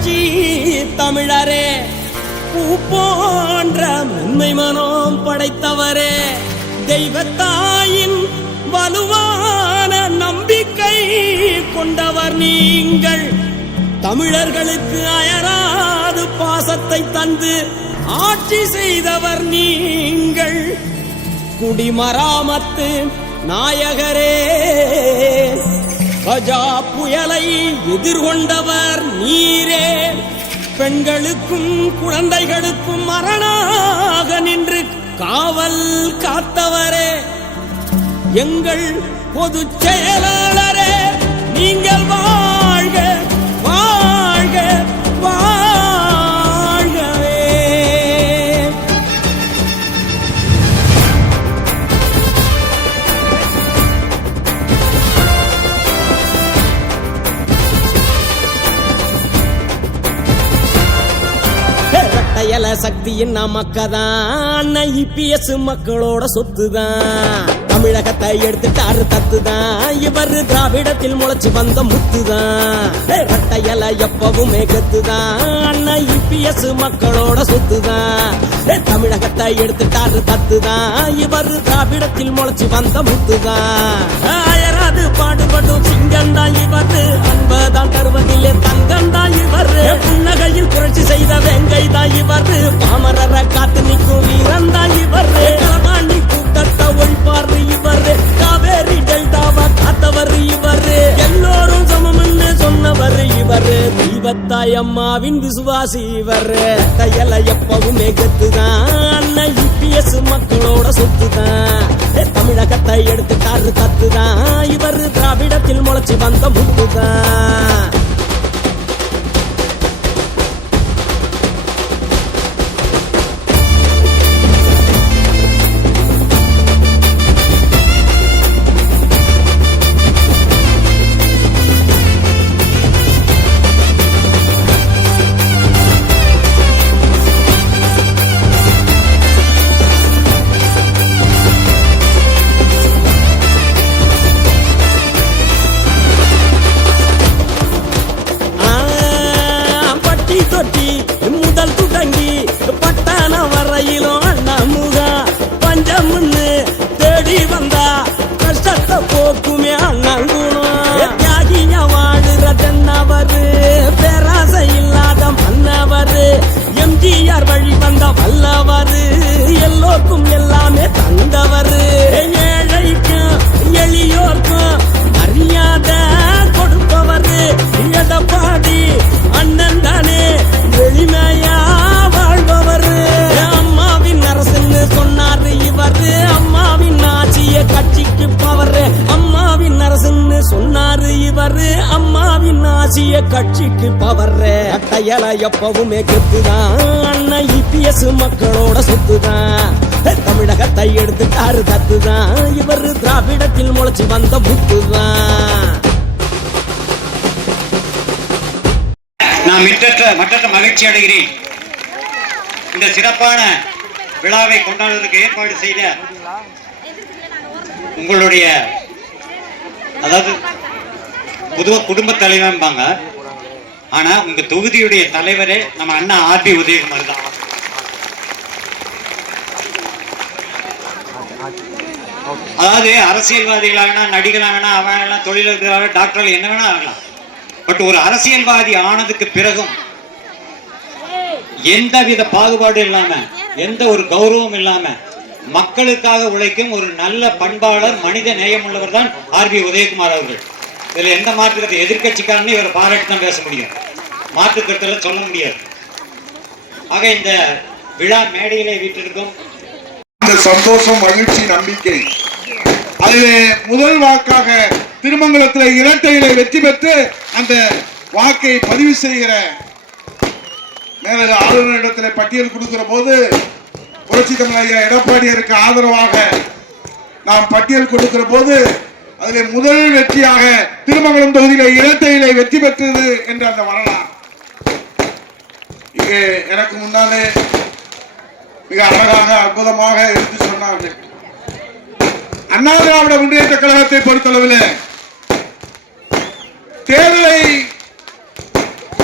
புரட்சி தமிழரே. பூ போன்ற மென்மை மனம் படைத்தவரே. தெய்வத்தாயின் வலுவான நம்பிக்கை கொண்டவர் நீங்கள். தமிழர்களுக்கு அயராது பாசத்தை தந்து ஆட்சி செய்தவர் நீங்கள். குடிமராமத்து நாயகரே. கஜா புயலை எதிர்கொண்டவர் நீரே. பெண்களுக்கும் குழந்தைகளுக்கும் மரணாக நின்று காவல் காத்தவரே. எங்கள் பொதுச் செயலாளரே நீங்கள் வா. சக்தியின் நமக்கதான். இபிஎஸ் மக்களோட சொத்துதான். தமிழகத்தை எடுத்துட்டாரு தத்துதான். இவர் திராவிடத்தில் முளைச்சு வந்த முத்துதான். ரெட்டையல எப்பவுமே கத்துதான். இபிஎஸ் மக்களோட சொத்துதான். தமிழகத்தை எடுத்துட்டாரு தத்துதான். இவர் திராவிடத்தில் முளைச்சு வந்த முத்துதான். அயராது பாடுபடும் சிங்கம் தான் இவரு. அன்பதான் தருவதிலே தங்கம் தான் இவரு. புன்னகையில் புரட்சி செய்த வெங்கை தான் இவர். பாமரரை காத்து நிற்கும் வீரன் தான் இவர். களவாணி இவரு. காவேரி டெல்டாவா காத்தவர் இவரு. எல்லோரும் சமம்னு சொன்னவர் இவரு. தீபத்தாய் அம்மாவின் விசுவாசி இவரு. தையல எப்பவுமே கத்துதான் அண்ணன் இபிஎஸ் மக்களோட சொத்துதான். தமிழகத்தை எடுத்துட்டாரு தத்துதான். இவர் திராவிடத்தில் முளைச்சு வந்த முத்துதான். பெரியார் வழி வந்த வல்லவரு. எல்லோருக்கும் எல்லாமே தந்தவரு. ஏழைக்கும் எளியோர்க்கும் அட்டையல எப்பவுமே கெத்துதான். அண்ணன் இபிஎஸ் மக்களோட சொத்துதான். தமிழகத்தை எடுத்துட்டாரு தத்துதான். இவர் திராவிடத்தில் முளைச்சு வந்த புத்துதான் நான் மிட்டற்ற மற்ற மகிழ்ச்சி அடைகிறேன். இந்த சிறப்பான விழாவை கொண்டாடுவதற்கு ஏற்பாடு செய்த உங்களுடைய அதாவது பொதுவாக குடும்ப தலைவன்பாங்க ஆனா உங்க தொகுதியுடைய தலைவரே நம்ம அண்ணா ஆர்பி உதயகுமார் தான். அதாவது அரசியல்வாதிகள் ஆகலாம் நடிகர் ஆகலாம் அவன் எல்லாம் தொழிலதிபர் டாக்டர் என்ன வேணா ஆகலாம். பட் ஒரு அரசியல்வாதி ஆனதுக்கு பிறகும் எந்தவித பாகுபாடு இல்லாம எந்த ஒரு கௌரவம் இல்லாம மக்களுக்காக உழைக்கும் ஒரு நல்ல பண்பாளர் மனித நேயம் உள்ளவர் தான் ஆர்பி உதயகுமார் அவர்கள். இதுல எந்த மாற்றுக்கருத்து எதிர்க்கட்சிக்காரன்னு இவர் பாராட்டி தான் பேச முடியும். மாற்று கருத்துல சொல்ல முடியாது. ஆக இந்த விழா மேடையிலே வீட்டிற்கும் அந்த சந்தோஷம் மகிழ்ச்சி நம்பிக்கை. அது முதல் வாக்காக திருமங்கலத்தில் இரட்டையிலே வெற்றி பெற்று அந்த வாக்கை பதிவு செய்கிற மேலக ஆளுநரிடத்தில் பட்டியல் கொடுக்கிற போது புரட்சி தமிழ் ஐயா எடப்பாடியாருக்கு ஆதரவாக நாம் பட்டியல் கொடுக்கிற போது அதில் முதல் வெற்றியாக திருமங்கலம் தொகுதியில இரட்டையிலே வெற்றி பெற்றது என்ற அந்த வரலாறு. இங்கே எனக்கு முன்னாலே மிக அழகாக அற்புதமாக எடுத்து சொன்னார்கள். அண்ணா திராவிட முன்னேற்ற கழகத்தை பொறுத்தளவில் தேர்தலை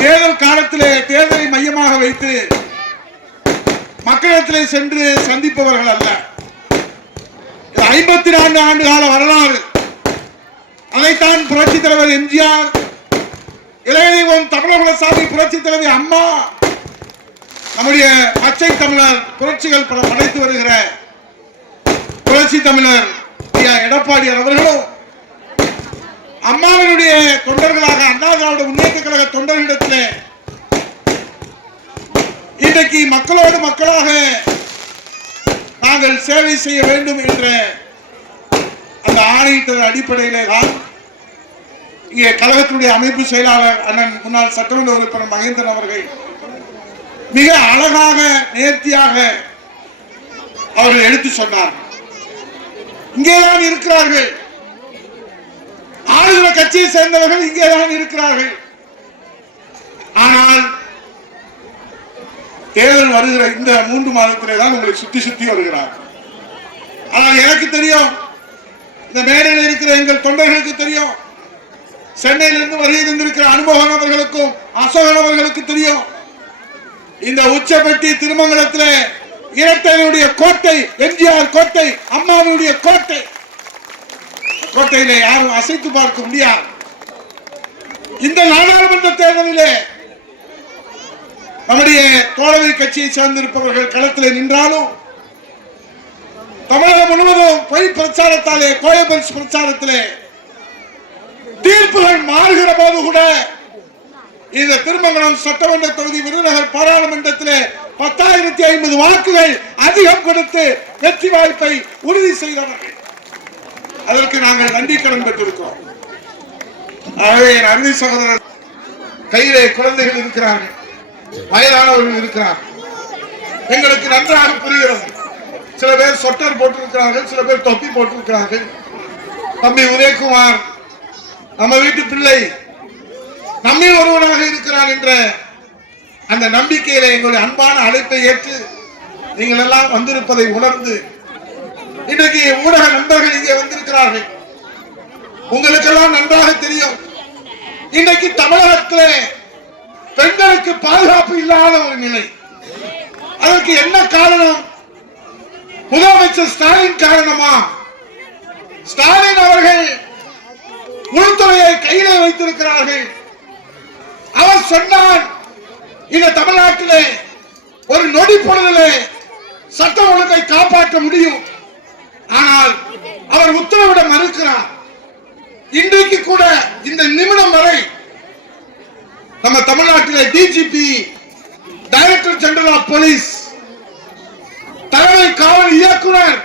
தேர்தல் காலத்திலே தேர்தலை மையமாக வைத்து மக்களிடத்திலே சென்று சந்திப்பவர்கள் அல்ல. ஐம்பத்தி நான்கு ஆண்டு கால வரலாறு. அதைத்தான் புரட்சி தலைவர் எம்ஜிஆர் இளையதெய்வம் தமிழகுலசாமி புரட்சி தலைவி அம்மா நம்முடைய பச்சை தமிழர் புரட்சிகள் பல படைத்து வருகிற புரட்சி தமிழர் எடப்பாடியார் அவர்களும் அம்மாவினுடைய தொண்டர்களாக அண்ணா திராவிட முன்னேற்ற கழக தொண்டர்களிடத்தில் இன்றைக்கு மக்களோடு மக்களாக நாங்கள் சேவை செய்ய வேண்டும் என்ற அந்த ஆணையிட்ட அடிப்படையிலே தான் இங்கே கழகத்தினுடைய அமைப்பு செயலாளர் அண்ணன் முன்னாள் சட்டமன்ற உறுப்பினர் மகேந்திரன் அவர்கள் மிக அழகாக நேர்த்தியாக அவர்கள் எடுத்து சொன்னார். இங்கேதான் இருக்கிறார்கள். ஆளுநர் கட்சியை சேர்ந்தவர்கள் இங்கேதான் இருக்கிறார்கள். ஆனால் தேர்தல் வருகிற இந்த மூன்று மாதத்திலே தான் உங்களை சுத்தி சுத்தி வருகிறார். ஆனால் எனக்கு தெரியும் இந்த மேடையில் இருக்கிற எங்கள் தொண்டர்களுக்கு தெரியும் சென்னையிலிருந்து வருகை தந்திருக்கிற அனுபவன் அவர்களுக்கும் அசோகன் அவர்களுக்கு தெரியும். இந்த உச்சப்பட்டி திருமங்கலத்திலே இரட்டையினுடைய கோட்டை எம்ஜிஆர் கோட்டை அம்மாவுடைய கோட்டை. கோட்டையில யாரும் அசைத்து பார்க்க முடியாது. இந்த நாடாளுமன்ற தேர்தலிலே நம்முடைய தோழமை கட்சியை சேர்ந்திருப்பவர்கள் களத்தில் நின்றாலும் தமிழகம் முழுவதும் பொய் பிரச்சாரத்தாலே கோயம்பரிசு பிரச்சாரத்திலே தீர்ப்புகள் மாறுகிற போது கூட இந்த திருமங்கலம் சட்டமன்ற தொகுதி விருதுநகர் பாராளுமன்றத்தில் பத்தாயிரத்தி ஐம்பது வாக்குகள் அதிகம் கொடுத்து வெற்றி வாய்ப்பை உறுதி செய்தவர்கள். அதற்கு நாங்கள் நன்றி கடன் பெற்றிருக்கிறோம். ஆகவே என் அருமை சகோதரர் கையிலே குழந்தைகள் இருக்கிறார்கள் வயதானவர்கள் இருக்கிறார்கள். எங்களுக்கு நன்றாக புரிகிறது. சில பேர் சொட்டர் போட்டிருக்கிறார்கள் சில பேர் தொப்பி போட்டிருக்கிறார்கள். தம்பி உதயகுமார் நம்ம வீட்டு பிள்ளை நம்மில் ஒருவனாக இருக்கிறான் என்ற அந்த நம்பிக்கையில எங்களுடைய அன்பான அழைப்பை ஏற்று நீங்கள் எல்லாம் வந்திருப்பதை உணர்ந்து இன்றைக்கு ஊடக நண்பர்கள் இங்கே வந்திருக்கிறார்கள். உங்களுக்கெல்லாம் நன்றாக தெரியும். இன்றைக்கு தமிழகத்தில் பெண்களுக்கு பாதுகாப்பு இல்லாத ஒரு நிலை. அதற்கு என்ன காரணம்? முதலமைச்சர் ஸ்டாலின் காரணமா? ஸ்டாலின் அவர்கள் உள்துறையை கையிலே வைத்திருக்கிறார்கள். அவர் சொன்னார் இந்த தமிழ்நாட்டிலே ஒரு நொடி பொழுதிலே சட்ட ஒழுங்கை காப்பாற்ற முடியும். ஆனால் அவர் உத்தரவிட மறுக்கிறார். இன்றைக்கு கூட இந்த நிமிடம் வரை நம்ம தமிழ்நாட்டிலே DGP director general of police தலைமை காவல் இயக்குனர்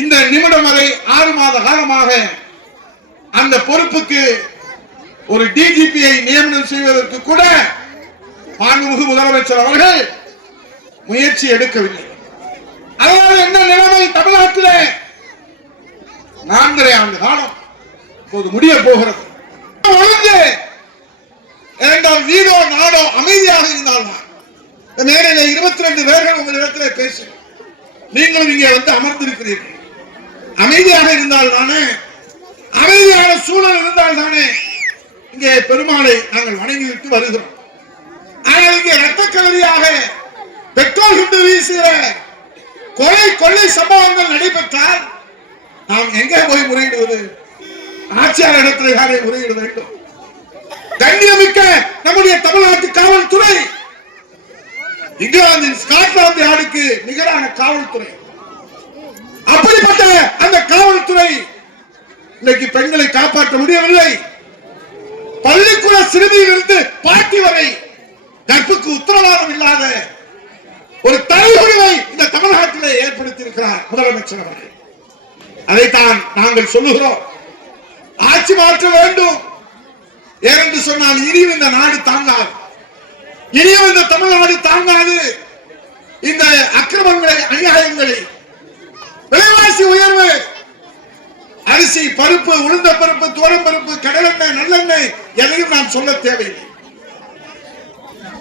இந்த நிமிடம் வரை ஆறு மாத காலமாக அந்த பொறுப்புக்கு ஒரு டிஜிபியை நியமனம் செய்வதற்கு கூட மாண்புமிகு முதலமைச்சர் அவர்கள் முயற்சி எடுக்கவில்லை. அதனால் என்ன நிலைமை தமிழ்நாட்டிலே? நான்கரை ஆண்டு காலம் இப்போது முடிய போகிறது. ஒழுங்கு இரண்டாம் வீடோ நாடோ அமைதியாக இருந்தால்தான். இந்த இருபத்தி ரெண்டு பேர்கள் உங்களிடத்தில் பேசு நீங்களும் இங்கே வந்து அமர்ந்திருக்கிறீர்கள். அமைதியாக இருந்தால் தானே அமைதியான சூழல் இருந்தால் தானே இங்கே பெருமாளை நாங்கள் வணங்கிவிட்டு வருகிறோம். ஆனால் இங்கே ரத்த கலரியாக பெட்ரோல் குண்டு வீசுகிற கொலை கொள்ளை சம்பவங்கள் நடைபெற்றால் நாம் எங்கே போய் முறையிடுவது? ஆட்சியாளர் இடத்துல யாரை முறையிட வேண்டும்? கண்ணியமிக்க நம்முடைய தமிழ்நாட்டு காவல்துறை! இங்கிலாந்தின் ஸ்காட்லாந்து யார்டுக்கு நிகரான காவல்துறை. அப்படிப்பட்ட அந்த காவல்துறை இன்னைக்கு பெண்களை காப்பாற்ற முடியவில்லை. பள்ளிக்கூட சிறுமியிலிருந்து பாட்டி வரை கற்புக்கு உத்தரவாதம் இல்லாத ஒரு தலைகுடிவை இந்த தமிழ்நாட்டிலே ஏற்படுத்தி இருக்கிறார் முதலமைச்சர் அவர்கள். அதைத்தான் நாங்கள் சொல்லுகிறோம். ஆட்சி மாற்ற வேண்டும். ஏனென்று சொன்னால் இனியும் இந்த நாடு தாங்காது. இனியும் இந்த தமிழ்நாடு தாங்காது. இந்த அக்கிரமங்களை அநியாயங்களை விலைவாசி உயர்வு அரிசி பருப்பு உளுந்த பருப்பு தோரம் பருப்பு கடலெண்ணெய் நல்லெண்ணெய் எதையும் நாம் சொல்ல தேவையில்லை.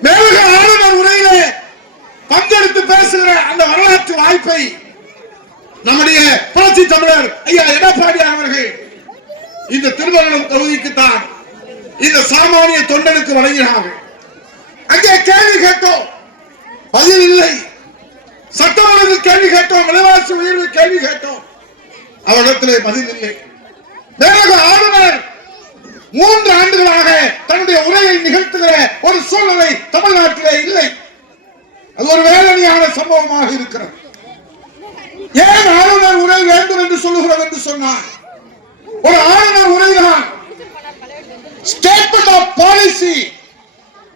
மேலக ஆளுநர் உரையிலே பங்கெடுத்து பேசுகிற அந்த வரலாற்று வாய்ப்பை நம்முடைய புரட்சி தமிழர் ஐயா எடப்பாடியார் அவர்கள் இந்த திருமணம் தொகுதிக்கு தான் இந்த சாமானிய தொண்டனுக்கு வழங்கினார்கள். அங்கே கேள்வி கேட்டோம். பதில் இல்லை. சட்டமன்றத்தில் கேள்வி கேட்டோம். விலைவாசி உயர்வு கேள்வி கேட்டோம். அவரிடத்திலே பதில் இல்லை ஆளுநர் மூன்று ஆண்டுகளாக தன்னுடைய உரையை நிகழ்த்துகிற ஒரு சூழ்நிலை தமிழ்நாட்டிலே இல்லை. அது ஒரு வேதனையான சம்பவமாக இருக்கிறது. ஏன் ஆளுநர் உரை வேண்டும் என்று சொல்லுகிறது என்று சொன்னார் ஒரு ஆளுநர் உரைதான் ஸ்டேட்மெண்ட் ஆஃப் பாலிசி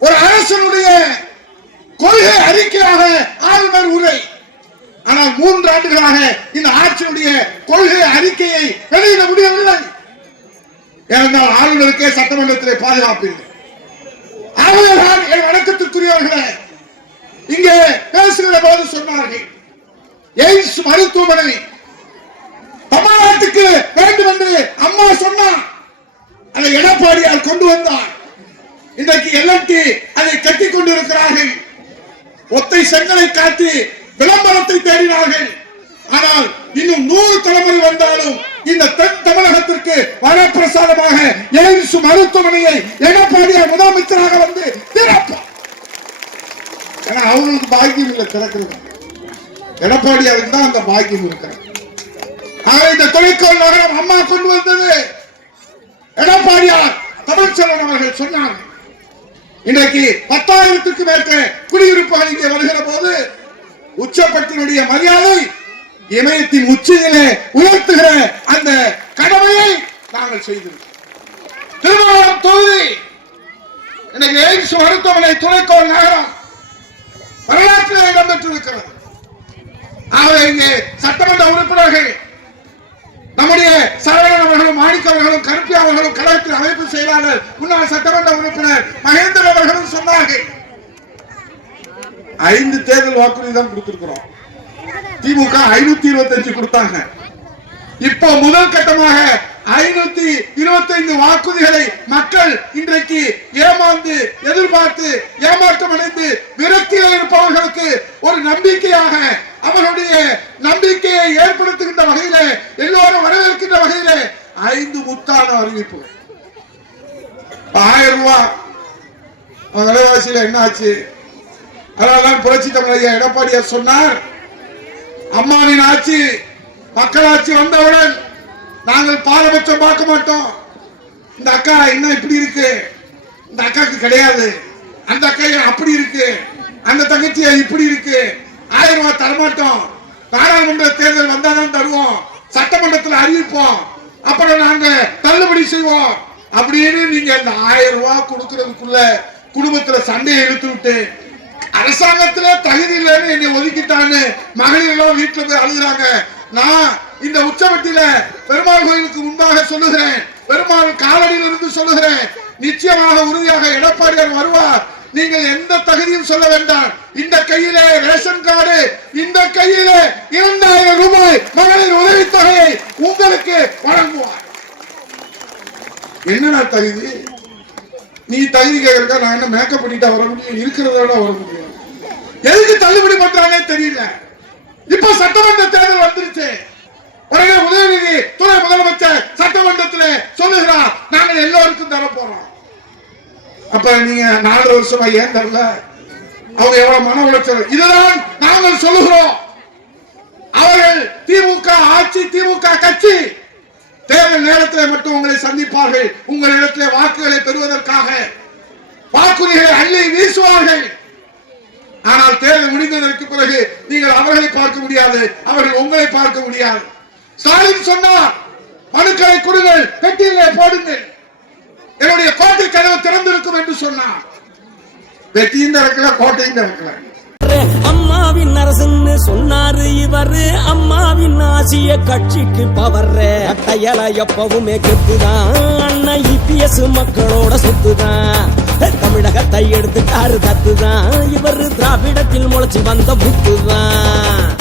ஒரு அரசனுடைய கொள்கை அறிக்கையாக ஆளுநர் உரை. ஆனால் மூன்று ஆண்டுகளாக இந்த ஆட்சியுடைய கொள்கை அறிக்கையை வெளியிட முடியவில்லை. ஏனென்றால் ஆளுநருக்கே சட்டமன்றத்திலே பாதுகாப்பு இல்லை. ஆளுநர் என் வணக்கத்திற்குரியவர்களே. இங்கே பேசுகிற போது சொன்னார்கள் எய்ம்ஸ் மருத்துவமனை தமிழ்நாட்டுக்கு வேண்டும் என்று அம்மா சொன்னார். அதை எடப்பாடியார் கொண்டு வந்தார். இன்றைக்கு எல்என்டி அதை கட்டிக் கொண்டிருக்கிறார்கள். ஒத்தை செங்கலை காட்டி விரும்பினார்கள் ஆனால் இன்னும் நூறு தலைமுறை வந்தாலும் இந்த தென் தமிழகத்திற்கு வரப்பிரசாதமாக எய்ம்ஸ் மருத்துவமனையை எடப்பாடியார் முதலமைச்சராக வந்து திறப்பார் ஏன்னா அவங்களுக்கு பாக்கியம் இல்லை திறக்கிறது. எடப்பாடியாருக்கு தான் அந்த பாக்கியம் இருக்கிறார் ஆக இந்த தொழிற்கோள் நகரம் அம்மா கொண்டு வந்தது. எடப்பாடியார் தமிழ்ச்செல்வன் அவர்கள் சொன்னார் இன்றைக்கு பத்தாயிரத்துக்கு மேற்க குடியிருப்புகள் இங்கே வருகிற போது உச்சப்பட்டினுடைய மரியாதை இமயத்தின் உச்சியிலே உயர்த்துகிற அந்த கடமையை நாங்கள் செய்திருக்கிறோம். திருமணம் தொகுதி இன்னைக்கு எய்ம்ஸ் மருத்துவமனை துணைக்கோள் நகரம் வரலாற்றில் இடம்பெற்றிருக்கிறது. ஆகவே இங்கே சட்டமன்ற உறுப்பினர்கள் நம்முடைய சரவணன் அவர்களும் மாணிக்க அவர்களும் கருப்பி அவர்களும் கழகத்தில் அமைப்பு செயலாளர் முன்னாள் சட்டமன்ற உறுப்பினர் மகேந்திரன் அவர்களும் சொன்னார்கள் ஐந்து தேர்தல் வாக்குறுதி தான் கொடுத்திருக்கிறோம். திமுக ஐநூத்தி இருபத்தி அஞ்சு கொடுத்தாங்க. இப்போ முதல் கட்டமாக ஐநூத்தி இருபத்தி ஐந்து வாக்குறுதிகளை மக்கள் இன்றைக்கு ஏமாந்து எதிர்பார்த்து ஏமாற்றம் அடைந்து விரக்தியில் இருப்பவர்களுக்கு ஒரு நம்பிக்கையாக அவர்களுடைய நம்பிக்கையை ஏற்படுத்துகின்ற வகையில எல்லோரும் வரவேற்கின்ற வகையில ஐந்து முத்தான அறிவிப்பு. ஆயிரம் ரூபாய் விலைவாசியில என்ன ஆச்சு அதனால்தான் புரட்சி தமிழையா எடப்பாடியார் சொன்னார். அம்மாவின் ஆட்சி மக்களாட்சி வந்தவுடன் நாங்கள் பாரபட்சம் பார்க்க மாட்டோம். இந்த அக்கா என்ன இப்படி இருக்கு? இந்த அக்காக்கு கிடையாது. அந்த அக்கா அப்படி இருக்கு? அந்த தங்கச்சி இப்படி இருக்கு? ஆயிரம் ரூபாய் தரமாட்டோம். நாடாளுமன்ற தேர்தல் வந்தாதான் தருவோம். சட்டமன்றத்தில் அறிவிப்போம். அப்புறம் நாங்க தள்ளுபடி செய்வோம். அப்படின்னு நீங்க இந்த ஆயிரம் ரூபாய் கொடுக்கறதுக்குள்ள குடும்பத்துல சண்டையை இழுத்து விட்டு அரசாங்கத்துல தகுதி இல்லைன்னு என்னை ஒதுக்கிட்டான்னு மகளிர் எல்லாம் வீட்டுல போய் அழுகுறாங்க. நான் இந்த உச்சவட்டியில பெருமாள் கோயிலுக்கு முன்பாக சொல்லுகிறேன். பெருமாள் காலடியில் இருந்து சொல்லுகிறேன். நிச்சயமாக உறுதியாக எடப்பாடியார் வருவார். நீங்கள் எந்த தகுதியும் சொல்ல வேண்டாம். இந்த கையிலே ரேஷன் கார்டு இந்த கையிலே இரண்டாயிரம் ரூபாய் மகளிர் உதவித்தொகையை உங்களுக்கு வழங்குவார். என்னடா தகுதி? நீ தகுதி கேட்கறதா நான் என்ன மேக்கப் பண்ணிட்டா வர முடியும்? இருக்கிறதோட வர முடியும். எதுக்கு தள்ளுபடி பண்றானே தெரியல. இப்ப சட்டமன்ற தேர்தல் வந்துருச்சு. உடனே உதயநிதி துணை முதலமைச்சர் சட்டமன்றத்தில் சொல்லுகிறார் நாங்கள் எல்லோருக்கும் தர போறோம். அப்ப நீங்க நாலு வருஷமா ஏன் தரல? அவங்க எவ்வளவு மன உளைச்சல். இதுதான் நாங்கள் சொல்லுகிறோம். அவர்கள் திமுக ஆட்சி திமுக கட்சி தேவை நேரத்தில் மட்டும் உங்களை சந்திப்பார்கள். உங்களிடத்தில் வாக்குகளை பெறுவதற்காக. வாக்குறுதிகளை அள்ளி வீசுவார்கள். ஆனால் தேவை முடிந்ததற்கு பிறகு நீங்கள் அவர்களை பார்க்க முடியாது. அவர்கள் உங்களை பார்க்க முடியாது. ஸ்டாலின் சொன்னார் மனுக்களை கொடுங்கள் பெட்டியிலே போடுங்கள். என்னுடைய கோட்டை கதவு திறந்திருக்கும் என்று சொன்னார். பெட்டியும் திறக்கல கோட்டையும் திறக்கல. அம்மாவின் அரசுன்னு சொன்னாரு இவரு. அம்மாவின் ஆசிய கட்சிக்கு பவர் கையல எப்பவுமே கெத்துதான் அண்ணன் இபிஎஸ் மக்களோட சொத்துதான். தமிழகத்தை எடுத்துட்டாரு தத்துதான். இவரு திராவிடத்தில் முளைச்சு வந்த புத்துதான்